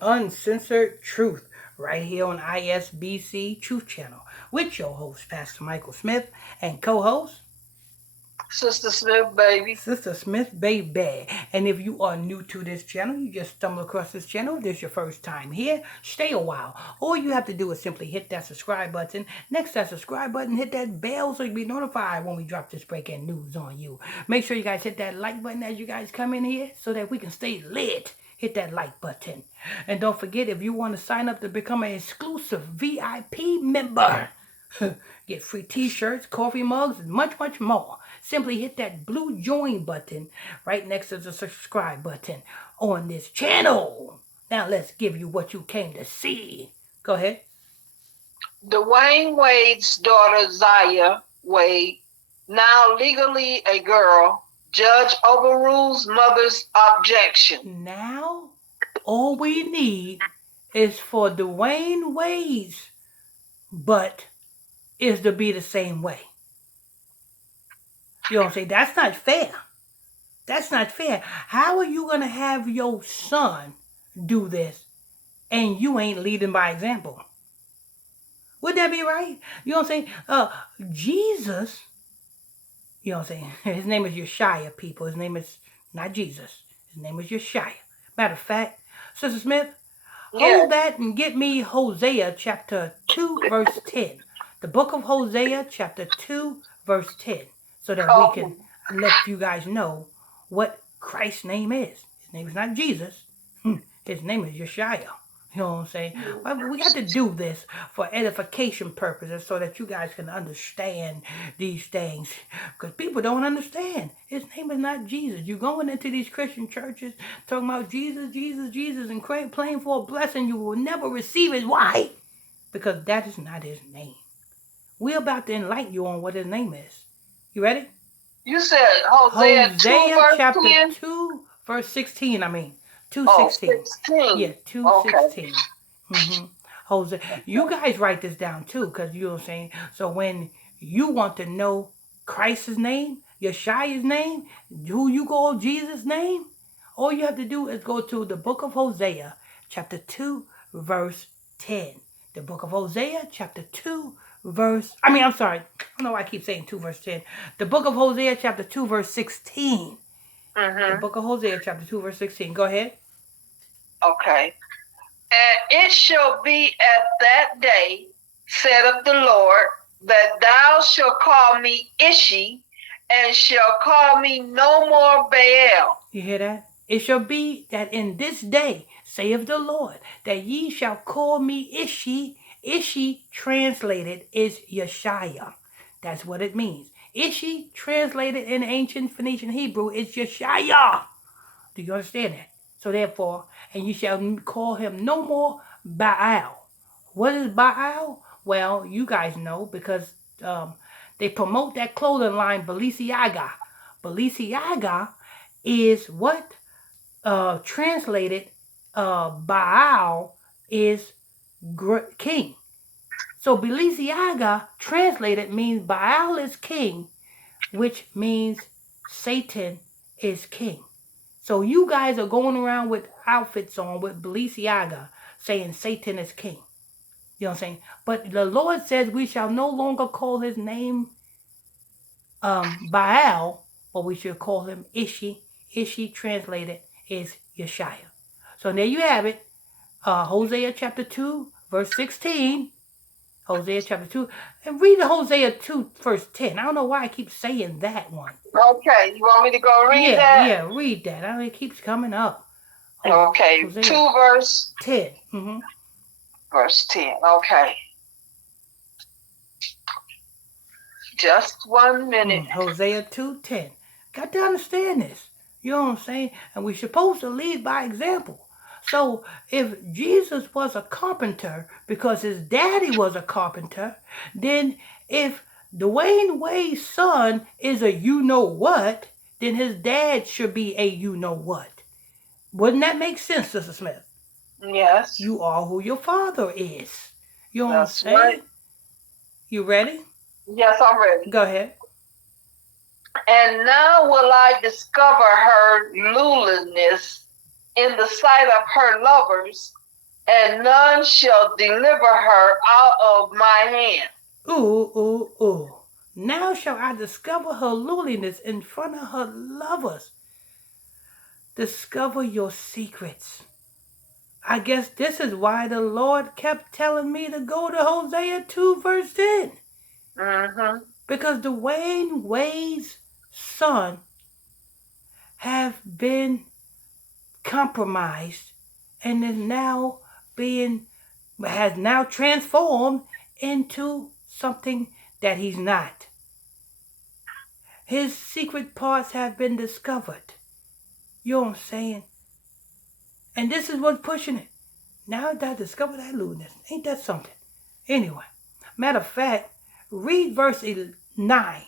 Uncensored Truth right here on ISBC Truth Channel with your host, Pastor Michael Smith, and co-host, Sister Smith, baby. Sister Smith Baby. And if you are new to this channel, you just stumble across this channel, this is your first time here, stay a while. All you have to do is simply hit that subscribe button. Next to that subscribe button, hit that bell so you'll be notified when we drop this breaking news on you. Make sure you guys hit that like button as you guys come in here so that we can stay lit. Hit that like button. And don't forget, if you want to sign up to become an exclusive VIP member, get free t-shirts, coffee mugs, and much, much more. Simply hit that blue join button right next to the subscribe button on this channel. Now let's give you what you came to see. Go ahead. Dwayne Wade's daughter, Zaya Wade, now legally a girl, judge overrules mother's objection. Now, all we need is for Dwayne Wade's butt is to be the same way. You know what I'm saying? That's not fair. That's not fair. How are you going to have your son do this and you ain't leading by example? Would that be right? You know what I'm saying? Jesus, you know what I'm saying? His name is Yeshua, people. His name is not Jesus. His name is Yeshua. Matter of fact, Sister Smith, hold that and get me Hosea chapter 2, verse 10. The book of Hosea chapter 2, verse 10. So that we can let you guys know what Christ's name is. His name is not Jesus. His name is Yeshua. You know what I'm saying? Well, we got to do this for edification purposes so that you guys can understand these things. Because people don't understand. His name is not Jesus. You're going into these Christian churches talking about Jesus, Jesus, Jesus, and praying for a blessing. You will never receive it. Why? Because that is not his name. We're about to enlighten you on what his name is. You ready? You said Hosea 2, verse chapter 10? 2, verse 16, 2:16. 16. Yeah, 2:16. Mm-hmm. Hosea. You guys write this down too, because you know what I'm saying. So when you want to know Christ's name, Yeshua's name, who you call Jesus' name, all you have to do is go to the book of Hosea, chapter 2, verse 10. The book of Hosea, chapter 2, I'm sorry. I don't know why I keep saying 2, verse 10. The book of Hosea, chapter 2, verse 16. The book of Hosea, chapter 2, verse 16. Go ahead. Okay. And it shall be at that day, saith the Lord, that thou shalt call me Ishi, and shall call me no more Baal. You hear that? It shall be that in this day, saith the Lord, that ye shall call me Ishi. Ishi translated is Yeshua. That's what it means. Ishi translated in ancient Phoenician Hebrew is Yeshua. Do you understand that? So therefore, and you shall call him no more Baal. What is Baal? Well, you guys know because they promote that clothing line Balenciaga. Balenciaga is what? Translated, Baal is king. So Balenciaga translated means Baal is king, which means Satan is king. So you guys are going around with outfits on with Balenciaga saying Satan is king. You know what I'm saying? But the Lord says we shall no longer call his name Baal, but we should call him Ishi. Ishi translated is Yeshua. So there you have it. Hosea chapter 2, verse 16. Hosea chapter 2. And read Hosea 2, verse 10. I don't know why I keep saying that one. Okay, you want me to go read that? Yeah, read that. I mean, it keeps coming up. Okay, Hosea 2 verse 10. Mm-hmm. Verse 10. Okay. Just 1 minute. Hosea 2:10. Got to understand this. You know what I'm saying? And we're supposed to lead by example. So if Jesus was a carpenter because his daddy was a carpenter, then if Dwayne Wade's son is a you-know-what, then his dad should be a you-know-what. Wouldn't that make sense, Sister Smith? Yes. You are who your father is. You know what I'm saying? Right. You ready? Yes, I'm ready. Go ahead. And now will I discover her lewdness in the sight of her lovers, and none shall deliver her out of my hand. Ooh, ooh, ooh. Now shall I discover her lowliness in front of her lovers. Discover your secrets. I guess this is why the Lord kept telling me to go to Hosea 2 verse 10. Mm-hmm. Because Wade-Dwayne's son have been compromised and is now being has now transformed into something that he's not. His secret parts have been discovered. You know what I'm saying? And this is what's pushing it. Now that I discovered that lewdness, ain't that something? Anyway, matter of fact, read verse 9.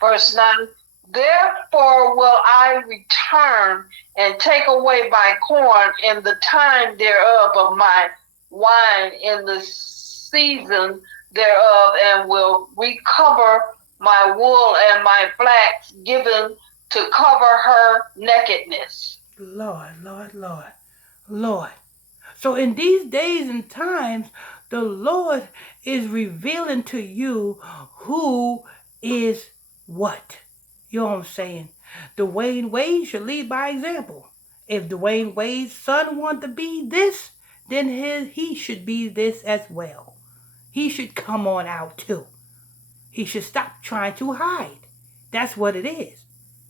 Verse 9, therefore will I return and take away my corn in the time thereof of my wine in the season thereof, and will recover my wool and my flax given to cover her nakedness. Lord, Lord, Lord, Lord. So in these days and times, the Lord is revealing to you who is what. You know what I'm saying? Dwayne Wade should lead by example. If Dwayne Wade's son want to be this, then he should be this as well. He should come on out too. He should stop trying to hide. That's what it is.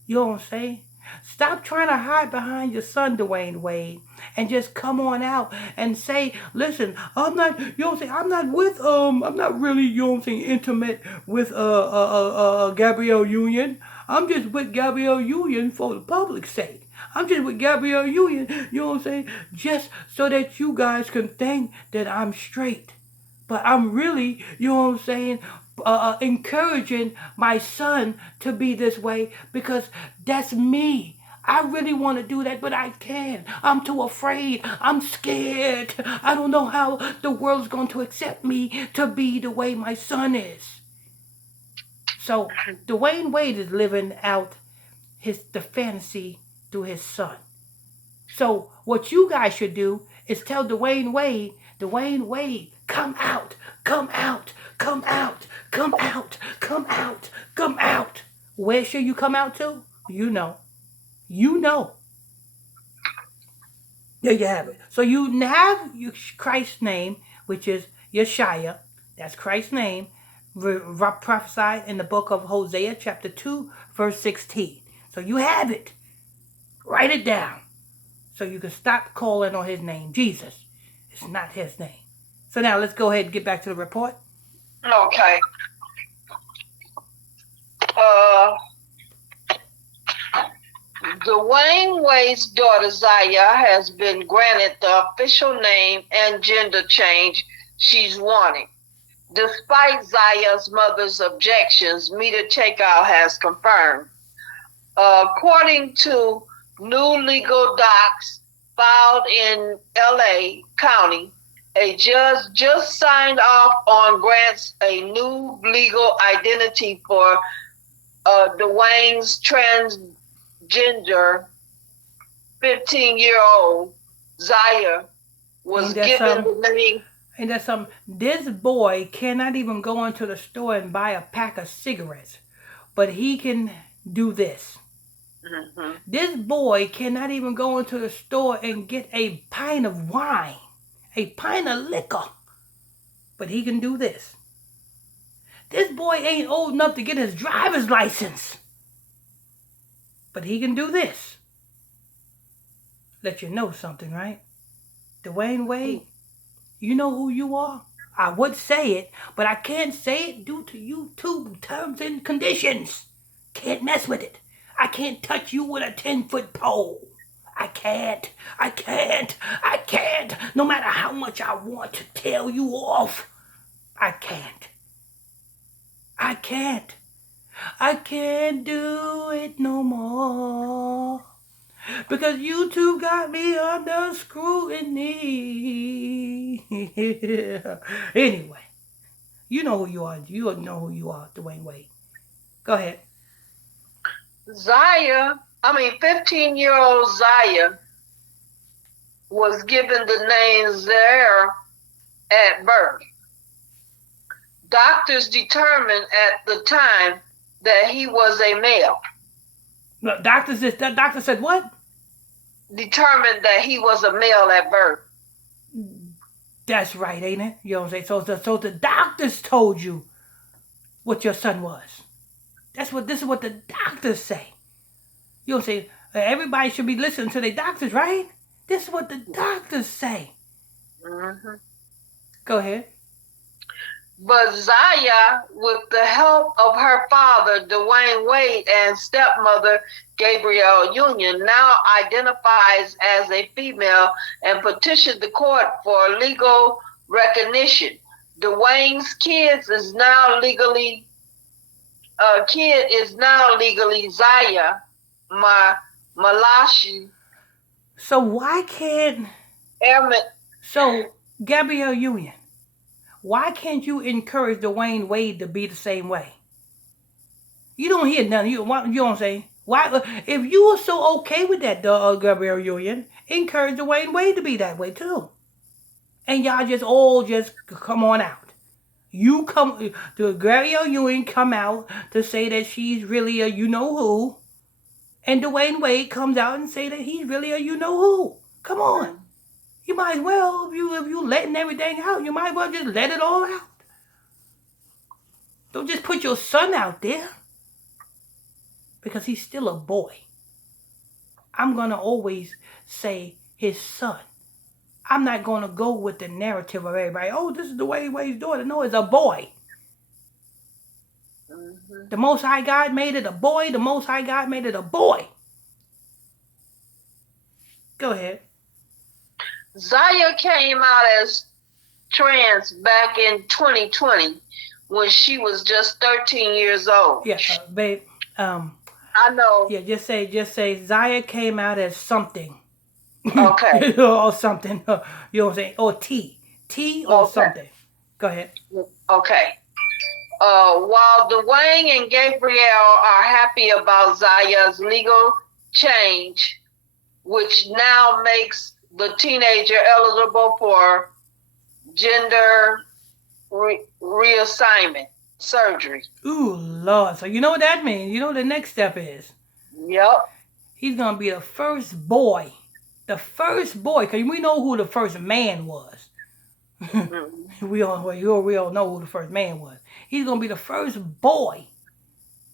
You know what I'm saying? Stop trying to hide behind your son, Dwayne Wade, and just come on out and say, listen, I'm not, you know what I'm saying, I'm not really, you know what I'm saying, intimate with Gabrielle Union. I'm just with Gabrielle Union for the public's sake. I'm just with Gabrielle Union, you know what I'm saying, just so that you guys can think that I'm straight. But I'm really, you know what I'm saying, encouraging my son to be this way because that's me. I really want to do that, but I can't. I'm too afraid. I'm scared. I don't know how the world's going to accept me to be the way my son is. So Dwayne Wade is living out the fantasy through his son. So what you guys should do is tell Dwayne Wade, come out, come out, come out, come out, come out, come out. Where should you come out to? You know. You know. There you have it. So you have Christ's name, which is Yeshaya. That's Christ's name, prophesied in the book of Hosea, chapter 2, verse 16. So you have it. Write it down. So you can stop calling on his name, Jesus. It's not his name. So now let's go ahead and get back to the report. Okay. Dwayne Wade's daughter Zaya has been granted the official name and gender change she's wanting. Despite Zaya's mother's objections, Meter Takeout has confirmed. According to new legal docs filed in LA County, a judge just signed off on grants a new legal identity for Dwayne's transgender 15-year-old Zaya was given the name. Ain't that something? This boy cannot even go into the store and buy a pack of cigarettes, but he can do this. Mm-hmm. This boy cannot even go into the store and get a pint of wine, a pint of liquor, but he can do this. This boy ain't old enough to get his driver's license, but he can do this. Let you know something, right? Dwayne Wade, you know who you are? I would say it, but I can't say it due to YouTube terms and conditions. Can't mess with it. I can't touch you with a 10-foot pole. I can't. No matter how much I want to tell you off, I can't. I can't do it no more. Because YouTube got me under scrutiny. Anyway, you know who you are. You know who you are, Dwayne Wade. Go ahead. 15-year-old Zaya was given the name Zaya at birth. Doctors determined at the time that he was a male. No, doctor said what? Determined that he was a male at birth. That's right, ain't it? You know what I'm saying? So the doctors told you what your son was. This is what the doctors say. You know what I'm saying? Everybody should be listening to their doctors, right? This is what the doctors say. Mm-hmm. Go ahead. But Zaya, with the help of her father, Dwayne Wade, and stepmother, Gabrielle Union, now identifies as a female and petitioned the court for legal recognition. Dwayne's kid is now legally Zaya Malashi. So why can't So Gabrielle Union, why can't you encourage Dwayne Wade to be the same way? You don't hear nothing. You know what I'm saying? Why, if you were so okay with that, Gabrielle Union, encourage Dwayne Wade to be that way too. And y'all just all just come on out. You come, the Gabrielle Union come out to say that she's really a you know who, and Dwayne Wade comes out and say that he's really a you know who. Come on. You might as well, if you letting everything out, you might as well just let it all out. Don't just put your son out there. Because he's still a boy. I'm going to always say his son. I'm not going to go with the narrative of everybody. Oh, this is the way Wade's daughter. No, it's a boy. Mm-hmm. The Most High God made it a boy. The Most High God made it a boy. Go ahead. Zaya came out as trans back in 2020 when she was just 13 years old. Yeah, babe. I know. Yeah, just say Zaya came out as something. Okay. Or something. You know what I'm saying? Or T or something. Go ahead. Okay. While Dwayne and Gabrielle are happy about Zaya's legal change, which now makes the teenager eligible for gender reassignment surgery. Ooh, Lord. So you know what that means. You know what the next step is. Yep. He's going to be the first boy. The first boy. Because we know who the first man was. Mm-hmm. we all know who the first man was. He's going to be the first boy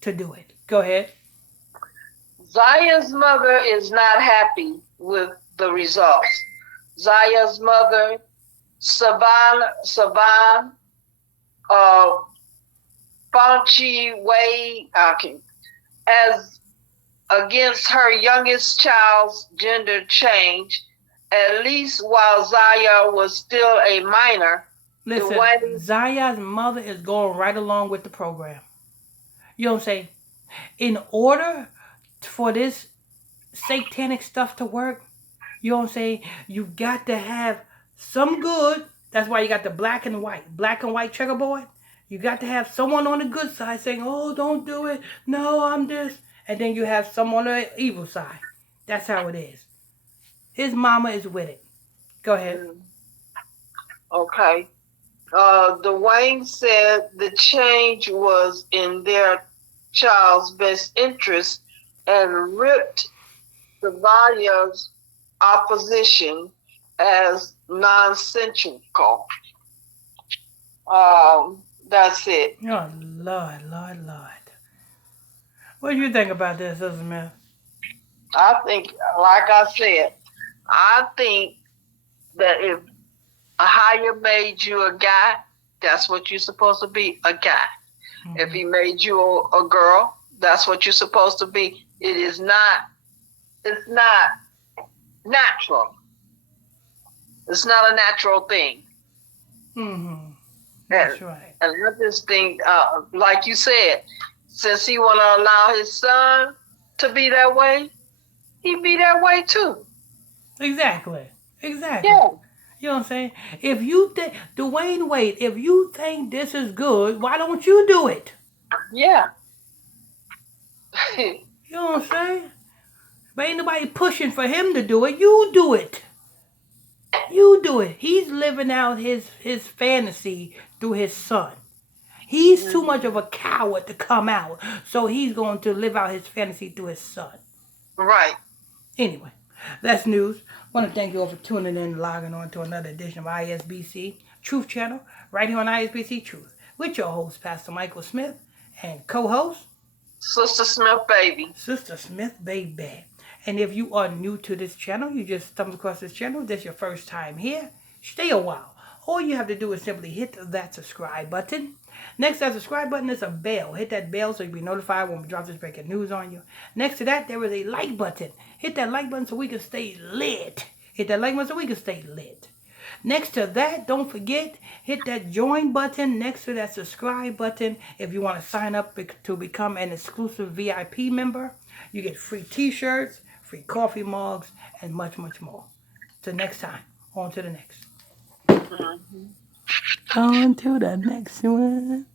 to do it. Go ahead. Zaya's mother is not happy with the results. Zaya's mother, Saban, Fauci Wade, as against her youngest child's gender change, at least while Zaya was still a minor. Listen, Zaya's mother is going right along with the program. You know what I'm saying? In order for this satanic stuff to work, you know what I'm saying? You got to have some good. That's why you got the black and white checkerboard. You got to have someone on the good side saying, oh, don't do it. No, I'm this. And then you have someone on the evil side. That's how it is. His mama is with it. Go ahead. Okay. Dwayne said the change was in their child's best interest and ripped Zaya's opposition as nonsensical. That's it. Oh, Lord. What do you think about this, Sister Smith? I think, like I said, I think that if a higher made you a guy, that's what you're supposed to be, a guy. Mm-hmm. If he made you a girl, that's what you're supposed to be. It's not natural. It's not a natural thing. Mm-hmm. That's right. And I just think, like you said, since he want to allow his son to be that way, he be that way too. Exactly. Yeah. You know what I'm saying? If you think, Dwayne Wade, if you think this is good, why don't you do it? Yeah. You know what I'm saying? But ain't nobody pushing for him to do it. You do it. You do it. He's living out his fantasy through his son. He's too much of a coward to come out, so he's going to live out his fantasy through his son. Right. Anyway, that's news. I want to thank you all for tuning in and logging on to another edition of ISBC Truth Channel, right here on ISBC Truth, with your host, Pastor Michael Smith, and co-host, Sister Smith, baby. Sister Smith, baby. And if you are new to this channel, you just stumbled across this channel, this is your first time here, stay a while. All you have to do is simply hit that subscribe button. Next to that subscribe button is a bell. Hit that bell so you'll be notified when we drop this breaking news on you. Next to that, there is a like button. Hit that like button so we can stay lit. Hit that like button so we can stay lit. Next to that, don't forget, hit that join button next to that subscribe button if you want to sign up to become an exclusive VIP member. You get free t-shirts, free coffee mugs, and much, much more. Till next time, on to the next. On to the next one.